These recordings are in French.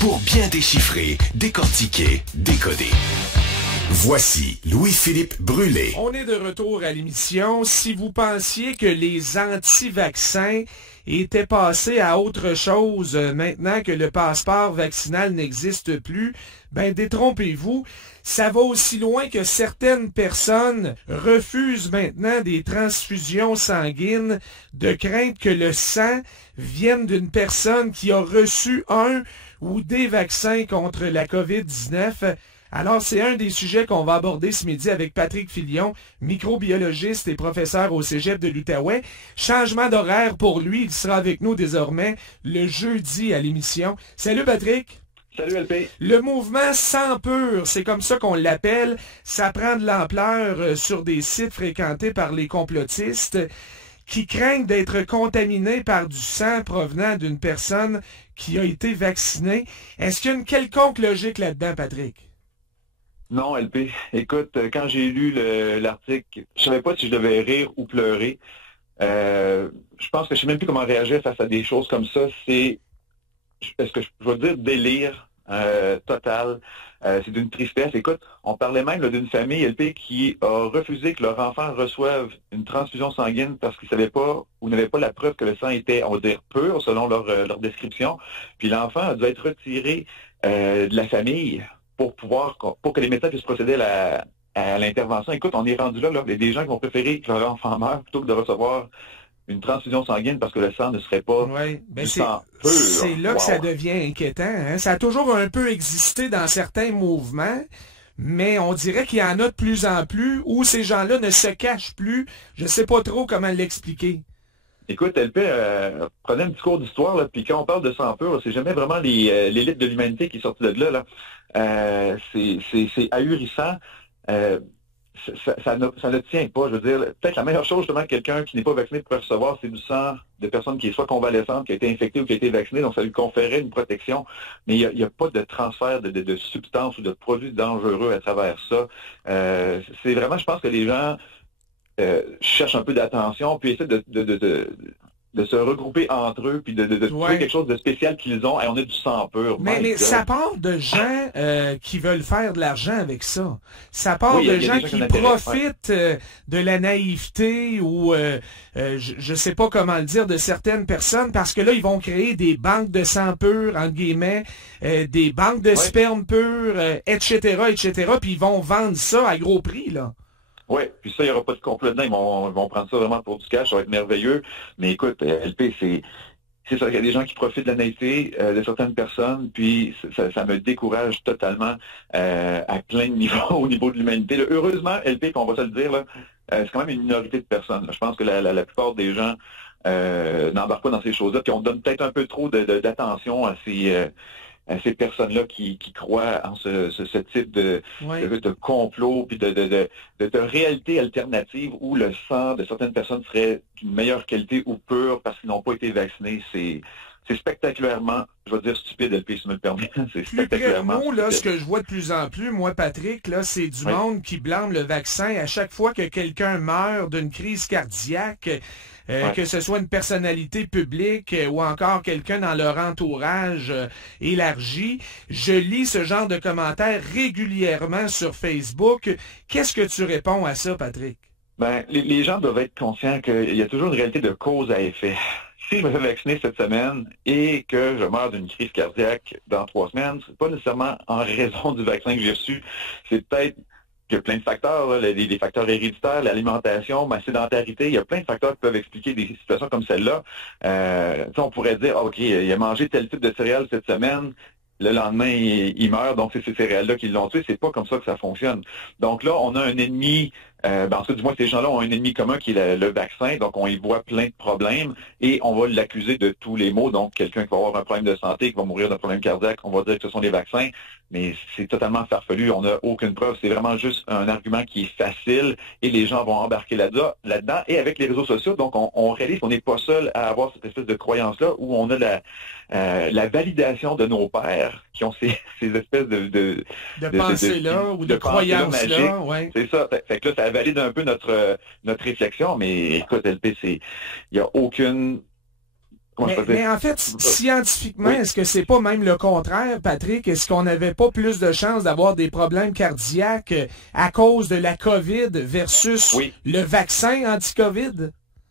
pour bien déchiffrer, décortiquer, décoder. Voici Louis-Philippe Brûlé. On est de retour à l'émission. Si vous pensiez que les anti-vaccins étaient passés à autre chose maintenant que le passeport vaccinal n'existe plus, ben détrompez-vous. Ça va aussi loin que certaines personnes refusent maintenant des transfusions sanguines de crainte que le sang vienne d'une personne qui a reçu un ou des vaccins contre la COVID-19. Alors, c'est un des sujets qu'on va aborder ce midi avec Patrick Filion, microbiologiste et professeur au Cégep de l'Outaouais. Changement d'horaire pour lui, il sera avec nous désormais le jeudi à l'émission. Salut Patrick! Salut LP. Le mouvement Sang pur, c'est comme ça qu'on l'appelle. Ça prend de l'ampleur sur des sites fréquentés par les complotistes qui craignent d'être contaminés par du sang provenant d'une personne qui a été vaccinée. Est-ce qu'il y a une quelconque logique là-dedans, Patrick? Non, LP. Écoute, quand j'ai lu l'article, je savais pas si je devais rire ou pleurer. Je pense que je sais même plus comment réagir face à des choses comme ça. Est-ce que je veux dire délire total. C'est d'une tristesse. Écoute, on parlait même d'une famille LP qui a refusé que leur enfant reçoive une transfusion sanguine parce qu'ils savaient pas ou n'avaient pas la preuve que le sang était, on va dire, pur selon leur description. Puis l'enfant a dû être retiré de la famille pour que les médecins puissent procéder à l'intervention. Écoute, on est rendu là. Il y a des gens qui vont préférer que leur enfant meure plutôt que de recevoir une transfusion sanguine parce que le sang ne serait pas du sang pur. C'est là que ça devient inquiétant. Hein? Ça a toujours un peu existé dans certains mouvements, mais on dirait qu'il y en a de plus en plus où ces gens-là ne se cachent plus. Je sais pas trop comment l'expliquer. Écoute, LP, prenez un petit cours d'histoire, puis quand on parle de sang pur, c'est jamais vraiment l'élite de l'humanité qui est sortie de là. C'est ahurissant. Ça ne tient pas. Je veux dire, peut-être la meilleure chose, justement, que quelqu'un qui n'est pas vacciné peut recevoir, c'est du sang de personnes qui est soit convalescente, qui a été infectée ou qui a été vaccinée, donc ça lui conférait une protection. Mais il n'y a pas de transfert de substances ou de produits dangereux à travers ça. C'est vraiment, je pense que les gens cherchent un peu d'attention, puis essaient de se regrouper entre eux, puis de trouver quelque chose de spécial qu'ils ont. Et on a du sang pur. Mais ça part de gens qui veulent faire de l'argent avec ça. Ça part de gens qui profitent de la naïveté ou, je sais pas comment le dire, de certaines personnes, parce que là, ils vont créer des banques de sang pur, entre guillemets, des banques de sperme pur, etc., etc., puis ils vont vendre ça à gros prix, là. Oui, puis ça, il n'y aura pas de complot dedans. Ils vont prendre ça vraiment pour du cash, ça va être merveilleux. Mais écoute, LP, c'est ça, il y a des gens qui profitent de la naïveté de certaines personnes, puis ça me décourage totalement à plein de niveaux, au niveau de l'humanité. Là, heureusement, LP, qu'on va se le dire, là, c'est quand même une minorité de personnes. Là. Je pense que la plupart des gens n'embarquent pas dans ces choses-là, puis on donne peut-être un peu trop d'attention à ces personnes-là qui croient en ce type de complot, puis de réalité alternative où le sang de certaines personnes serait d'une meilleure qualité ou pur parce qu'ils n'ont pas été vaccinés. C'est spectaculairement, je vais dire stupide, LP, si tu me le permets. C'est spectaculairement stupide. Là, ce que je vois de plus en plus, moi, Patrick, là, c'est du monde qui blâme le vaccin à chaque fois que quelqu'un meurt d'une crise cardiaque. Que ce soit une personnalité publique ou encore quelqu'un dans leur entourage élargi. Je lis ce genre de commentaires régulièrement sur Facebook. Qu'est-ce que tu réponds à ça, Patrick? Ben, les gens doivent être conscients qu'il y a toujours une réalité de cause à effet. Si je me fais vacciner cette semaine et que je meurs d'une crise cardiaque dans 3 semaines, c'est pas nécessairement en raison du vaccin que j'ai reçu. C'est peut-être il y a plein de facteurs, là, les facteurs héréditaires, l'alimentation, ma sédentarité, il y a plein de facteurs qui peuvent expliquer des situations comme celle-là. On pourrait dire, OK, il a mangé tel type de céréales cette semaine, le lendemain, il meurt, donc c'est ces céréales-là qui l'ont tué. C'est pas comme ça que ça fonctionne. Donc là, on a un ennemi, en tout cas, du moins, ces gens-là ont un ennemi commun qui est le vaccin, donc on y voit plein de problèmes et on va l'accuser de tous les maux. Donc, quelqu'un qui va avoir un problème de santé, qui va mourir d'un problème cardiaque, on va dire que ce sont les vaccins, mais c'est totalement farfelu. On n'a aucune preuve. C'est vraiment juste un argument qui est facile et les gens vont embarquer là-dedans. Et avec les réseaux sociaux, donc on réalise qu'on n'est pas seul à avoir cette espèce de croyance-là où on a la validation de nos pères qui ont ces espèces de pensées-là ou de croyances-là. Ouais. C'est ça. Fait que là, ça valide un peu notre réflexion, mais écoute, LP, il n'y a aucune Mais en fait, scientifiquement, est-ce que c'est pas même le contraire, Patrick? Est-ce qu'on n'avait pas plus de chances d'avoir des problèmes cardiaques à cause de la COVID versus le vaccin anti-COVID?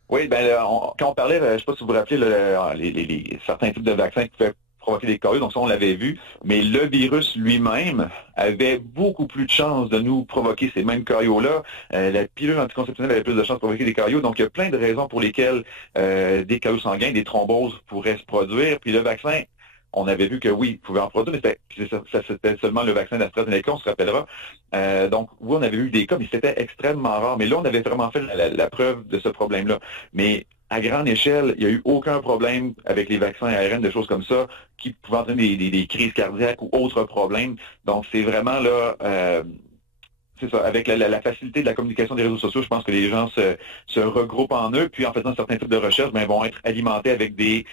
Oui, quand on parlait, je ne sais pas si vous vous rappelez, certains types de vaccins qui pouvaient provoquer des carios, donc ça on l'avait vu, mais le virus lui-même avait beaucoup plus de chances de nous provoquer ces mêmes carios-là. La pilule anticonceptionnelle avait plus de chances de provoquer des carios, donc il y a plein de raisons pour lesquelles des carios sanguins, des thromboses pourraient se produire, puis le vaccin, on avait vu que oui, il pouvait en produire, mais c'était seulement le vaccin d'AstraZeneca, on se rappellera. Donc oui, on avait eu des cas, mais c'était extrêmement rare, mais là on avait vraiment fait la preuve de ce problème-là. Mais à grande échelle, il n'y a eu aucun problème avec les vaccins ARN, des choses comme ça, qui pouvaient entraîner des crises cardiaques ou autres problèmes. Donc, c'est vraiment là, c'est ça, avec la facilité de la communication des réseaux sociaux, je pense que les gens se regroupent en eux, puis en faisant certains types de recherches, vont être alimentés avec des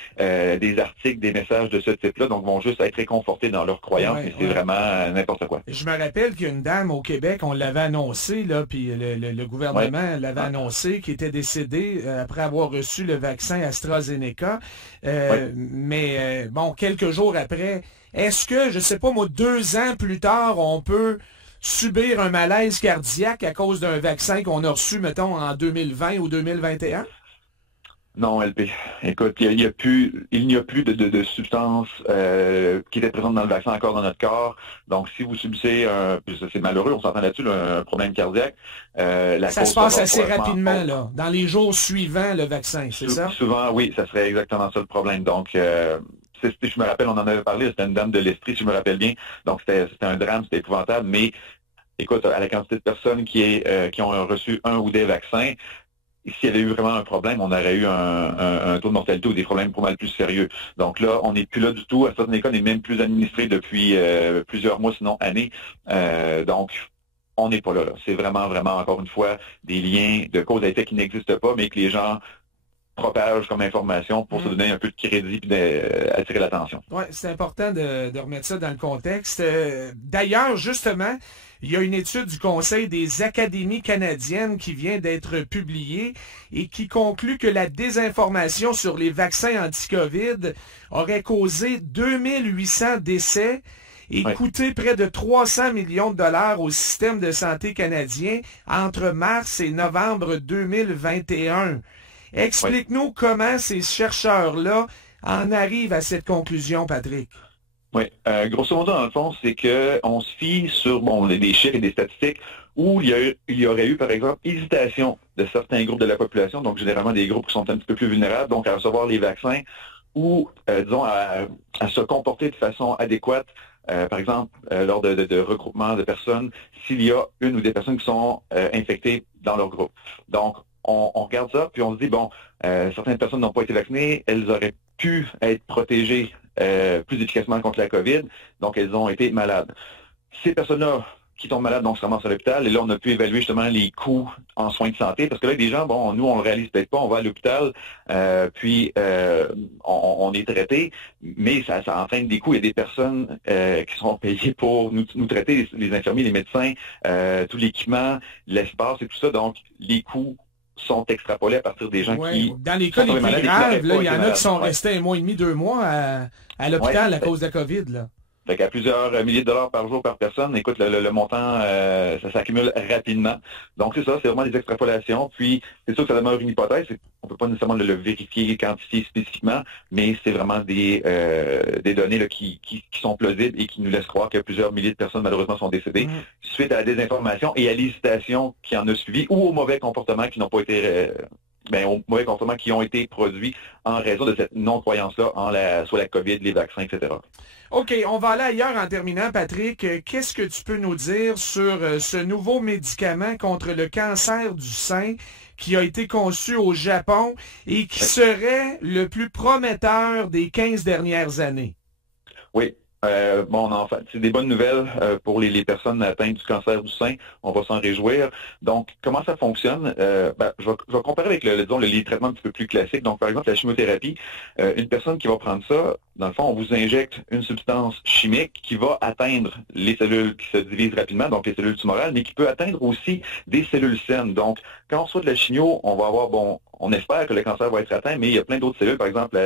articles, des messages de ce type-là, donc vont juste être réconfortés dans leurs croyances, mais c'est vraiment n'importe quoi. Je me rappelle qu'il y a une dame au Québec, on l'avait annoncé, là, puis le gouvernement l'avait annoncé, qui était décédée après avoir reçu le vaccin AstraZeneca. Mais bon, quelques jours après, est-ce que, je sais pas moi, 2 ans plus tard, on peut subir un malaise cardiaque à cause d'un vaccin qu'on a reçu, mettons, en 2020 ou 2021? Non, LP. Écoute, il n'y a plus de substances qui étaient présentes dans le vaccin encore dans notre corps. Donc, si vous subissez c'est malheureux, on s'entend là-dessus, un problème cardiaque. Ça se passe assez rapidement, là, dans les jours suivants, le vaccin, c'est ça? Souvent, oui, ça serait exactement ça le problème. Donc, je me rappelle, on en avait parlé, c'était une dame de l'Estrie, si je me rappelle bien. Donc, c'était un drame, c'était épouvantable. Mais, écoute, à la quantité de personnes qui ont reçu un ou des vaccins, s'il y avait eu vraiment un problème, on aurait eu un taux de mortalité ou des problèmes pour mal plus sérieux. Donc là, on n'est plus là du tout. AstraZeneca n'est même plus administré depuis plusieurs mois, sinon années. Donc, on n'est pas là. C'est vraiment, encore une fois, des liens de cause à effet qui n'existent pas, mais que les gens propage comme information pour se donner un peu de crédit et attirer l'attention. Oui, c'est important de remettre ça dans le contexte. D'ailleurs, justement, il y a une étude du Conseil des académies canadiennes qui vient d'être publiée et qui conclut que la désinformation sur les vaccins anti-COVID aurait causé 2800 décès et coûté près de 300 millions de dollars au système de santé canadien entre mars et novembre 2021. Explique-nous comment ces chercheurs-là en arrivent à cette conclusion, Patrick. Oui, grosso modo, dans le fond, c'est qu'on se fie sur des chiffres et des statistiques où il y aurait eu, par exemple, hésitation de certains groupes de la population, donc généralement des groupes qui sont un petit peu plus vulnérables, donc à recevoir les vaccins ou, disons, à se comporter de façon adéquate. Par exemple, lors de regroupements de personnes, s'il y a une ou des personnes qui sont infectées dans leur groupe. Donc, on regarde ça, puis on se dit, certaines personnes n'ont pas été vaccinées, elles auraient pu être protégées plus efficacement contre la COVID, donc elles ont été malades. Ces personnes-là qui tombent malades, donc se ramassent à l'hôpital, et là, on a pu évaluer justement les coûts en soins de santé, parce que là, des gens, nous, on le réalise peut-être pas, on va à l'hôpital, puis on est traité, mais ça entraîne des coûts. Il y a des personnes qui sont payées pour nous traiter, les infirmiers, les médecins, tout l'équipement, l'espace et tout ça, donc les coûts sont extrapolés à partir des gens qui... Dans les cas les plus graves, il y en a qui sont restés 1 mois et demi, 2 mois à l'hôpital à cause de la COVID, là. Fait qu'à plusieurs milliers de dollars par jour par personne, écoute, le montant, ça s'accumule rapidement. Donc c'est ça, c'est vraiment des extrapolations. Puis c'est sûr que ça demeure une hypothèse, on peut pas nécessairement le vérifier, quantifier spécifiquement, mais c'est vraiment des données là, qui sont plausibles et qui nous laissent croire que plusieurs milliers de personnes malheureusement sont décédées suite à la désinformation et à l'hésitation qui en a suivi ou aux mauvais comportements qui n'ont pas été aux mauvais comportements qui ont été produits en raison de cette non-croyance-là en soit la COVID, les vaccins, etc. OK, on va aller ailleurs en terminant, Patrick. Qu'est-ce que tu peux nous dire sur ce nouveau médicament contre le cancer du sein qui a été conçu au Japon et qui serait le plus prometteur des 15 dernières années? Oui. C'est des bonnes nouvelles pour les personnes atteintes du cancer du sein. On va s'en réjouir. Donc, comment ça fonctionne? Je vais comparer avec les traitements un petit peu plus classiques. Donc, par exemple, la chimiothérapie. Une personne qui va prendre ça, dans le fond, on vous injecte une substance chimique qui va atteindre les cellules qui se divisent rapidement, donc les cellules tumorales, mais qui peut atteindre aussi des cellules saines. Donc, quand on reçoit de la chimio, on va avoir, on espère que le cancer va être atteint, mais il y a plein d'autres cellules, par exemple,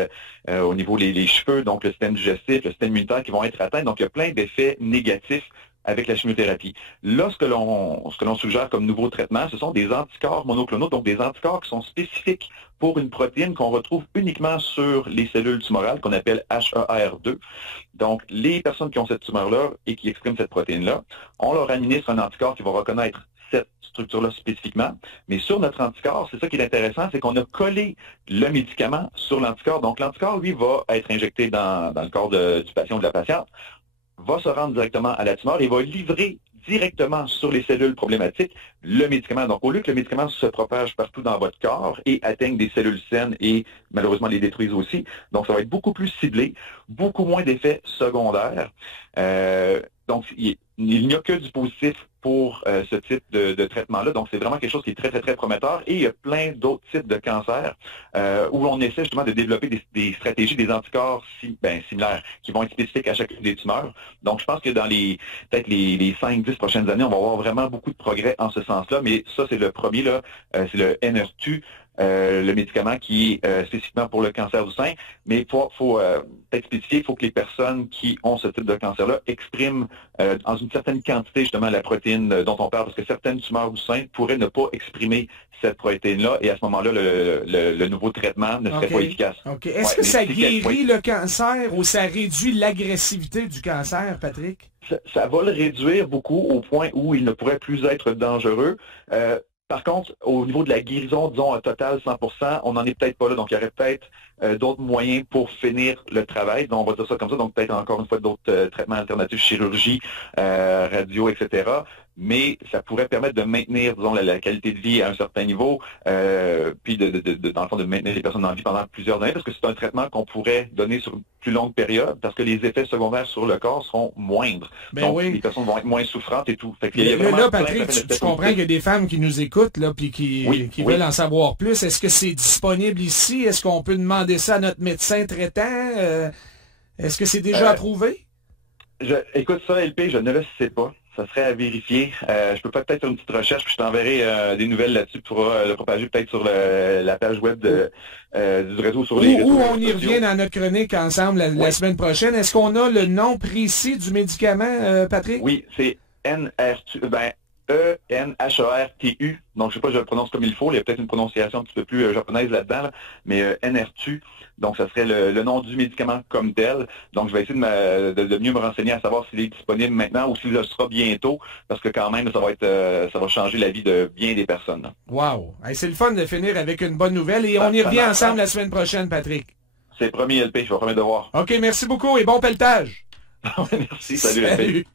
au niveau les cheveux, donc le système digestif, le système immunitaire qui vont être atteints. Donc, il y a plein d'effets négatifs avec la chimiothérapie. Là, ce que l'on suggère comme nouveau traitement, ce sont des anticorps monoclonaux, donc des anticorps qui sont spécifiques pour une protéine qu'on retrouve uniquement sur les cellules tumorales, qu'on appelle HER2. Donc, les personnes qui ont cette tumeur-là et qui expriment cette protéine-là, on leur administre un anticorps qui va reconnaître cette structure-là spécifiquement. Mais sur notre anticorps, c'est ça qui est intéressant, c'est qu'on a collé le médicament sur l'anticorps. Donc, l'anticorps, lui, va être injecté dans le corps du patient ou de la patiente, va se rendre directement à la tumeur et va livrer directement sur les cellules problématiques le médicament. Donc, au lieu que le médicament se propage partout dans votre corps et atteigne des cellules saines et malheureusement les détruise aussi, donc ça va être beaucoup plus ciblé, beaucoup moins d'effets secondaires. Donc, il n'y a que du positif pour ce type de traitement-là. Donc, c'est vraiment quelque chose qui est très, très, très prometteur. Et il y a plein d'autres types de cancers où on essaie justement de développer des stratégies, des anticorps similaires qui vont être spécifiques à chacune des tumeurs. Donc, je pense que dans peut-être les 5-10 prochaines années, on va avoir vraiment beaucoup de progrès en ce sens-là. Mais ça, c'est le premier, là, c'est le Enhertu. Le médicament qui est spécifiquement pour le cancer du sein, mais il faut peut-être spécifier, il faut que les personnes qui ont ce type de cancer-là expriment dans une certaine quantité justement la protéine dont on parle, parce que certaines tumeurs du sein pourraient ne pas exprimer cette protéine-là, et à ce moment-là, le nouveau traitement ne serait pas efficace. Okay. Est-ce que ça guérit le cancer ou ça réduit l'agressivité du cancer, Patrick? Ça va le réduire beaucoup au point où il ne pourrait plus être dangereux. Par contre, au niveau de la guérison, disons, à total 100%, on n'en est peut-être pas là. Donc, il y aurait peut-être d'autres moyens pour finir le travail. Donc, on va dire ça comme ça. Donc, peut-être encore une fois d'autres traitements alternatifs, chirurgie, radio, etc. Mais ça pourrait permettre de maintenir, disons, la qualité de vie à un certain niveau, puis dans le fond, de maintenir les personnes en vie pendant plusieurs années, parce que c'est un traitement qu'on pourrait donner sur une plus longue période, parce que les effets secondaires sur le corps seront moindres. Donc, les personnes vont être moins souffrantes et tout. Fait qu'il y a là, Patrick, tu comprends qu'il y a des femmes qui nous écoutent, là, puis qui veulent en savoir plus. Est-ce que c'est disponible ici? Est-ce qu'on peut demander ça à notre médecin traitant? Est-ce que c'est déjà approuvé? Écoute ça, LP, je ne le sais pas. Ça serait à vérifier. Je peux peut-être faire une petite recherche, puis je t'enverrai des nouvelles là-dessus pour le propager peut-être sur la page web du réseau sur les réseaux Où on y revient dans notre chronique ensemble la semaine prochaine. Est-ce qu'on a le nom précis du médicament, Patrick? Oui, c'est Enhertu. E-N-H-E-R-T-U. Donc, je sais pas, je le prononce comme il faut. Il y a peut-être une prononciation un petit peu plus japonaise là-dedans, là. Mais Enhertu. Donc, ça serait le nom du médicament comme tel. Donc, je vais essayer de mieux me renseigner à savoir s'il est disponible maintenant ou s'il le sera bientôt, parce que quand même, ça va changer la vie de bien des personnes, là. Wow! Hey, c'est le fun de finir avec une bonne nouvelle et on y revient ensemble la semaine prochaine, Patrick. C'est promis, LP. Je vais promettre de voir. OK, merci beaucoup et bon pelletage. Merci. Salut. LP.